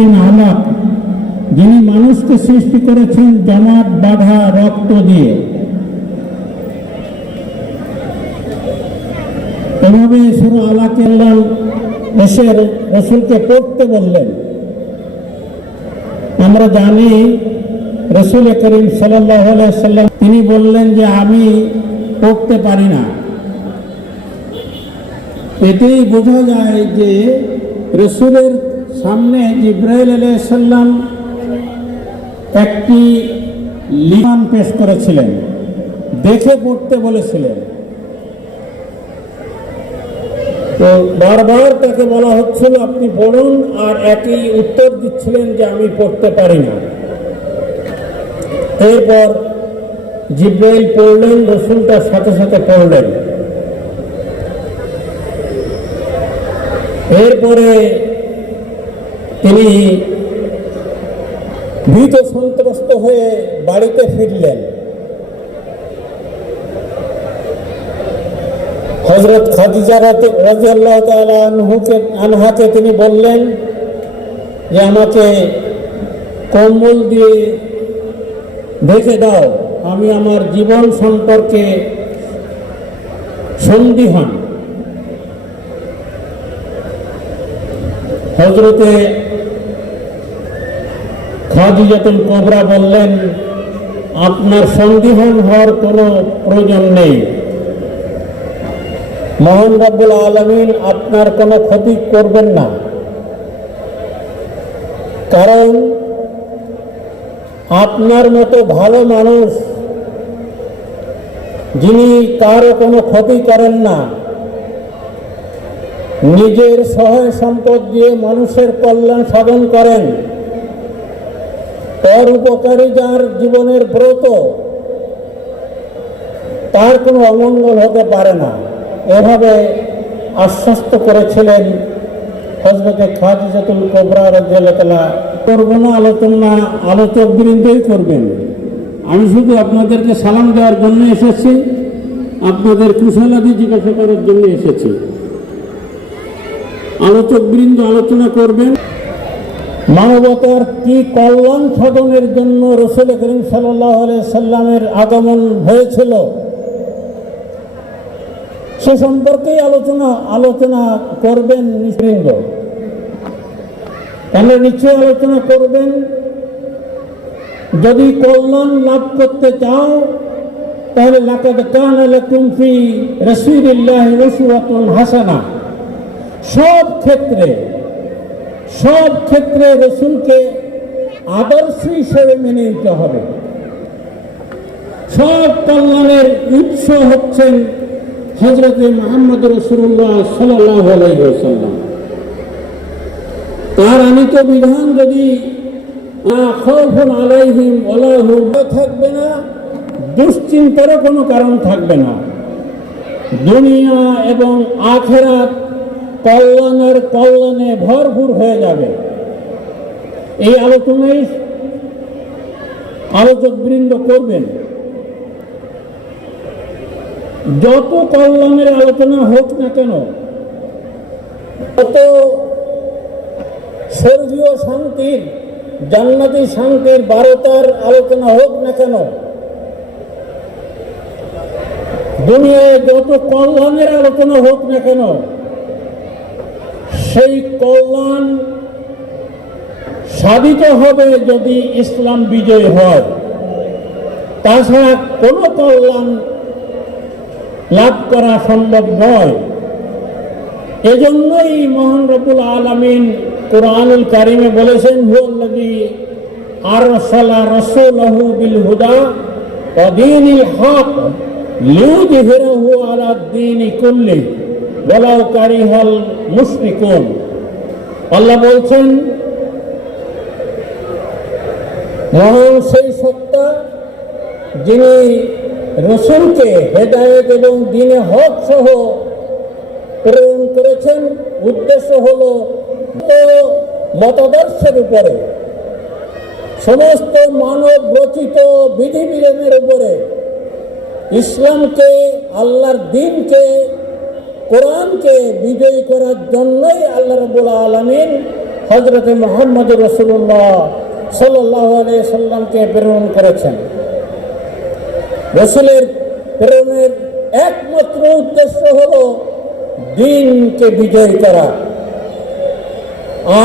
আলাপ, যিনি মানুষকে সৃষ্টি করেছেন জমাট বাঁধা রক্ত দিয়ে। এভাবে সূরা আলাকে আল্লাহ রাসূলকে পড়তে বললেন। আমরা জানি রাসূল করিম সাল্লাল্লাহু আলাইহি ওয়াসাল্লাম তিনি বললেন যে আমি পড়তে পারি না। এতেই বোঝা যায় যে রাসূলের সামনে জিবরাইল আলাইহিস সালাম একটি লিখন পেশ করেছিলেন, দেখে পড়তে বলেছিলেন। তো বারবার তাকে বলা হচ্ছিল আপনি পড়ুন, আর একই উত্তর দিচ্ছিলেন যে আমি পড়তে পারি না। এরপর জিবরাইল পড়লেন, রাসূল তার সাথে সাথে পড়লেন। এরপরে তিনি ভীত সন্ত্রস্ত হয়ে বাড়িতে ফিরলেন। হযরত খাদিজা রাদিয়াল্লাহু তাআলা আনহাকে তিনি বললেন যে আমাকে কম্বল দিয়ে ঢেকে দাও, আমি আমার জীবন সম্পর্কে সন্দিহান। হযরতে খাদিজাতুল কুবরা বললেন আপনার সন্দিহান হওয়ার কোনো প্রয়োজন নেই, মহান রব্বুল আলামিন আপনার কোনো ক্ষতি করবেন না। কারণ আপনার মতো ভালো মানুষ যিনি কারো কোনো ক্ষতি করেন না, নিজের সহায় সম্পদ দিয়ে মানুষের কল্যাণ সাধন করেন, পর উপকারী যার জীবনের ব্রত, তার কোনো অমঙ্গল হতে পারে না। এভাবে আশ্বস্ত করেছিলেন হযরতে খাদিজাতুল কুবরা রাদিয়াল্লাহু তাআলা। করব না আলোচনা, আলোচক বৃন্দই করবেন। আমি শুধু আপনাদেরকে সালাম দেওয়ার জন্য এসেছি, আপনাদের কুশলাদি জিজ্ঞাসা করার জন্য এসেছি। আলোচক বৃন্দ আলোচনা করবেন মানবতার কি কল্যাণ সাধনের জন্য রাসূল করিম সাল্লাল্লাহু আলাইহি সাল্লামের আগমন হয়েছিল সে সম্পর্কেই আলোচনা করবেন বৃন্দ। আমরা নিশ্চয় আলোচনা করবেন। যদি কল্যাণ লাভ করতে চাও তাহলে লাকাদ কানা লাকুম ফি রাসূলিল্লাহি উসওয়াতুন হাসানাহ। সব ক্ষেত্রে রাসূলকে আদর্শ হিসেবে মেনে নিতে হবে। সব কল্যাণের উৎস হচ্ছেন হযরতে মুহাম্মদ রাসূলুল্লাহ সাল্লাল্লাহু আলাইহি ওয়াসাল্লাম। তার আনিত বিধান যদি খাউফুন আলাইহিম ওয়ালা হুম থাকবে না, দুশ্চিন্তারও কোনো কারণ থাকবে না। দুনিয়া এবং আখিরাত কল্যাণে ভরপুর হয়ে যাবে। এই আলোচনায় আলোচক বৃন্দ করবেন। যত কল্যাণের আলোচনা হোক না কেন, তত স্বর্গীয় শান্তির, জান্নাতি শান্তির বারতার আলোচনা হোক না কেন, দুনিয়ায় যত কল্যাণের আলোচনা হোক না কেন, সেই কল্যাণ সাধিত হবে যদি ইসলাম বিজয় হয়। তাছাড়া কোনো কল্যাণ লাভ করা সম্ভব নয়। এজন্যই মহান রব্বুল আলামিন কুরআনুল কারীমে বলেছেন হুয়াল্লাযী আরসালা রাসূলাহু বিল হুদা ওয়া দীনিল হক লিইয়ুযহিরাহু আলাদ দীনি কুল্লিহি ওয়ালাউ কারিহাল মুশরিকুন। আল্লাহ বলছেন মহান সেই সত্তা যিনি রাসূলকে হেদায়েত এবং দ্বীনে হক সহ প্রেরণ করেছেন। উদ্দেশ্য হলো মতাদর্শের উপরে, সমস্ত মানব রচিত বিধিবিধানের উপরে ইসলামকে, আল্লাহর দ্বীনকে, কোরআনকে বিজয়ী করার জন্যই আল্লাহ রাব্বুল আলামিন হযরত মুহাম্মদ রাসূলুল্লাহ সাল্লাল্লাহু আলাইহি সাল্লামকে প্রেরণ করেছেন। রাসূলের প্রেরণের একমাত্র উদ্দেশ্য হলো দ্বীনকে বিজয় করা,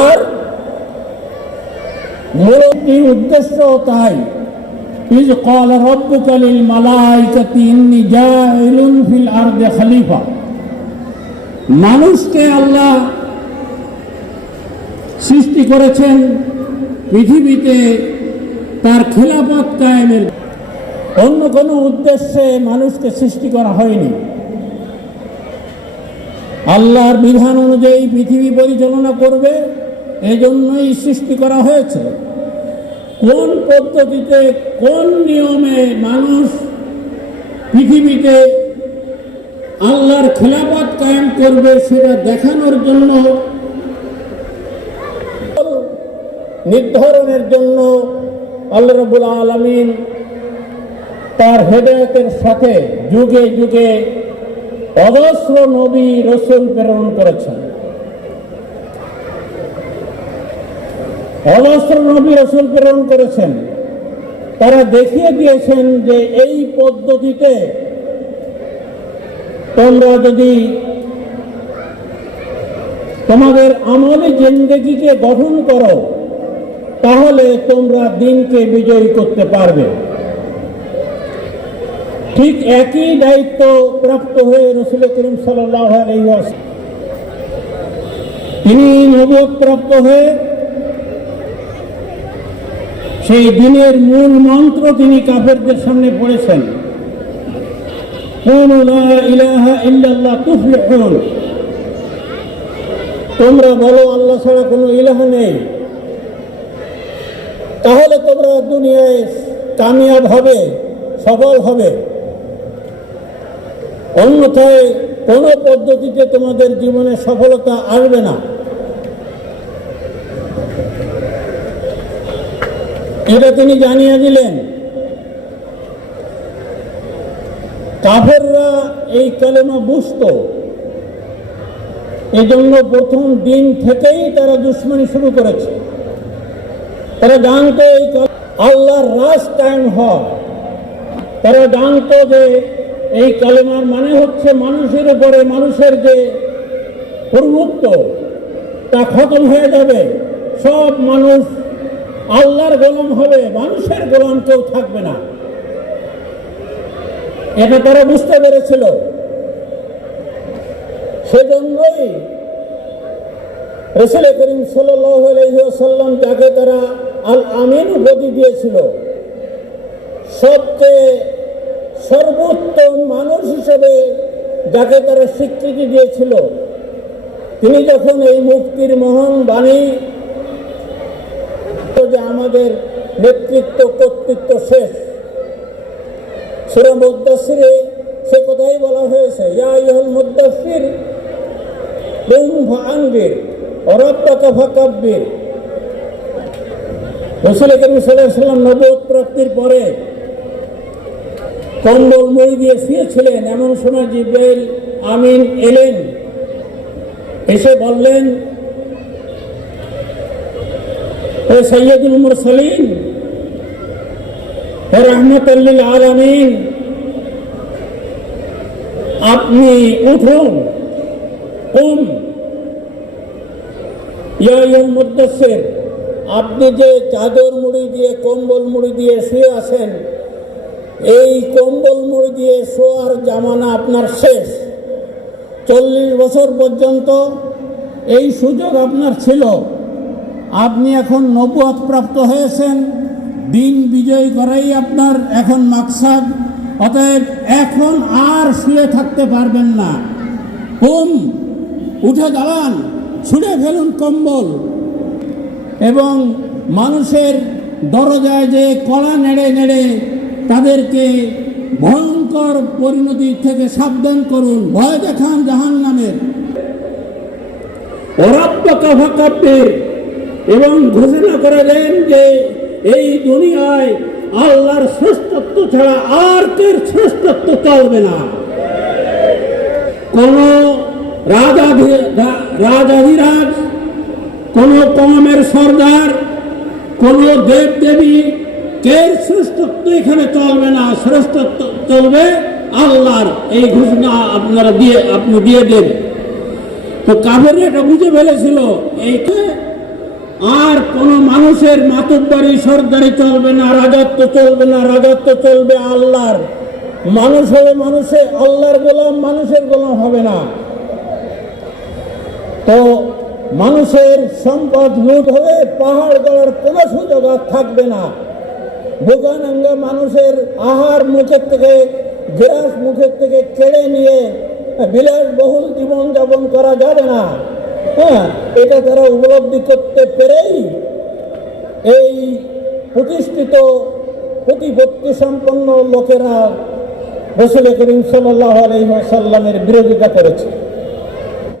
আর মূল উদ্দেশ্য তাই। ইয ক্বালা রাব্বুকা লিল মালাইকাতি ইন্নী জাইলুন ফিল আরদি খলিফা। মানুষকে আল্লাহ সৃষ্টি করেছেন পৃথিবীতে তার খেলাফত কায়েমের, অন্য কোনো উদ্দেশ্যে মানুষকে সৃষ্টি করা হয়নি। আল্লাহর বিধান অনুযায়ী পৃথিবী পরিচালনা করবে, এজন্যই সৃষ্টি করা হয়েছে। কোন পদ্ধতিতে, কোন নিয়মে মানুষ পৃথিবীতে আল্লাহর খেলাফত কায়েম করবে সেটা দেখানোর জন্য, নির্ধারণের জন্য আল্লাহ রাব্বুল আলামিন তার হেদায়েতের সাথে যুগে যুগে অজস্র নবী রাসূল প্রেরণ করেছেন। অজস্র নবী রাসূল প্রেরণ করেছেন। তারা দেখিয়ে দিয়েছেন যে এই পদ্ধতিতে তোমরা যদি তোমাদের আমলে জিন্দেগিকে গঠন করো তাহলে তোমরা দ্বীনকে বিজয়ী করতে পারবে। ঠিক একই দায়িত্ব প্রাপ্ত হয়ে রাসূল করিম সাল্লাল্লাহু আলাইহি ওয়াসাল্লাম তিনি নবুয়ত প্রাপ্ত হয়ে সেই দ্বীনের মূল মন্ত্র তিনি কাফেরদের সামনে পড়েছেন, কুলু লা ইলাহা ইল্লাল্লাহ তুফলিহুন। তোমরা বলো আল্লাহ ছাড়া কোনো ইলাহ নেই, তাহলে তোমরা দুনিয়ায় কামিয়াব হবে, সফল হবে। অন্যথায় কোন পদ্ধতিতে তোমাদের জীবনে সফলতা আসবে না। এটা তিনি জানিয়ে দিলেন। কাফেররা এই কালেমা বুঝতো, এজন্য প্রথম দিন থেকেই তারা দুশমনি শুরু করেছে। তারা জানতো এই আল্লাহর রাজ কায়েম হয়। তারা জানতো যে এই কালেমার মানে হচ্ছে মানুষের উপরে মানুষের যে প্রভুত্ব তা খতম হয়ে যাবে, সব মানুষ আল্লাহর গোলাম হবে, মানুষের গোলাম কেউ থাকবে না। এটা তারা বুঝতে পেরেছিল। সেজন্যই রাসূল করিম সাল্লাল্লাহু আলাইহি ওয়াসাল্লাম যাকে তারা আল আমিন উপাধি দিয়েছিল, সবচেয়ে সর্বোত্তম মানুষ হিসেবে যাকে তারা স্বীকৃতি দিয়েছিল, তিনি যখন এই মুক্তির মহান বাণী যে আমাদের নেতৃত্ব কর্তৃত্ব শেষ, সূরা মুদ্দাসসিরে সে কথাই বলা হয়েছে, ইয়া আইয়ুহাল মুদ্দাসসির কুম ফাআনজির ওয়া রাব্বাকা ফাকাব্বির। রাসূল করিম সাল্লাল্লাহু আলাইহি ওয়াসাল্লাম নবুয়ত প্রাপ্তির পরে কম্বল মুড়ি দিয়ে শুয়েছিলেন। এমন সময় জিবরাইল আমিন এলেন, এসে বললেন, ও সাইয়্যিদুল মুরসালিন ও রাহমাতাল লিল আলামিন, আপনি উঠুন। কুম ইয়া আইয়ুহাল মুদ্দাসসির, আপনি যে চাদর মুড়ি দিয়ে কম্বল মুড়ি দিয়ে শুয়ে আছেন, এই কম্বল মুড়ি দিয়ে শোয়ার জামানা আপনার শেষ। 40 বছর পর্যন্ত এই সুযোগ আপনার ছিল। আপনি এখন নবুয়ত প্রাপ্ত হয়েছেন, দিন বিজয় করাই আপনার এখন মাকসাদ। অতএব এখন আর শুয়ে থাকতে পারবেন না। উঠে দাঁড়ান, ছুঁড়ে ফেলুন কম্বল, এবং মানুষের দরজায় যে কড়া নেড়ে নেড়ে তাদেরকে ভয়ঙ্কর পরিণতি থেকে সাবধান করুন, ভয় দেখান জাহান্নামের। ওরাব্বাকা ফাকাব্বির, এবং ঘোষণা করে দেন যে এই দুনিয়ায় আল্লাহর শ্রেষ্ঠত্ব ছাড়া আর কেউ শ্রেষ্ঠত্ব চলবে না। কোন রাজাধিরাজ কোন কওমের সর্দার, কোন দেব দেবী কে শ্রেষ্ঠত্ব এখানে চলবে না, শ্রেষ্ঠত্ব চলবে আল্লাহর। এই ঘোষণা আপনি দিয়ে দেন। তো কাফেররা এটা বুঝে ফেলেছিল, এইটা আর কোন মানুষের মাতব্বরি সর্দারি চলবে না, রাজত্ব চলবে না, রাজত্ব চলবে আল্লাহর। মানুষ হবে মানুষে, আল্লাহর গোলাম মানুষের গোলাম হবে না। তো মানুষের সম্পদ লুট হবে, পাহাড় গড়ার কোনো সুযোগ আর থাকবে না। বোকানাঙ্গা মানুষের আহার মুখের থেকে, গ্রাস মুখের থেকে কেড়ে নিয়ে বিলাসবহুল জীবনযাপন করা যাবে না। হ্যাঁ, এটা তারা উপলব্ধি করতে পেরেই এই প্রতিষ্ঠিত প্রতিপত্তি সম্পন্ন লোকেরা রাসূল করিম সাল্লাল্লাহু আলাইহি ওয়াসাল্লামের বিরোধিতা করেছে।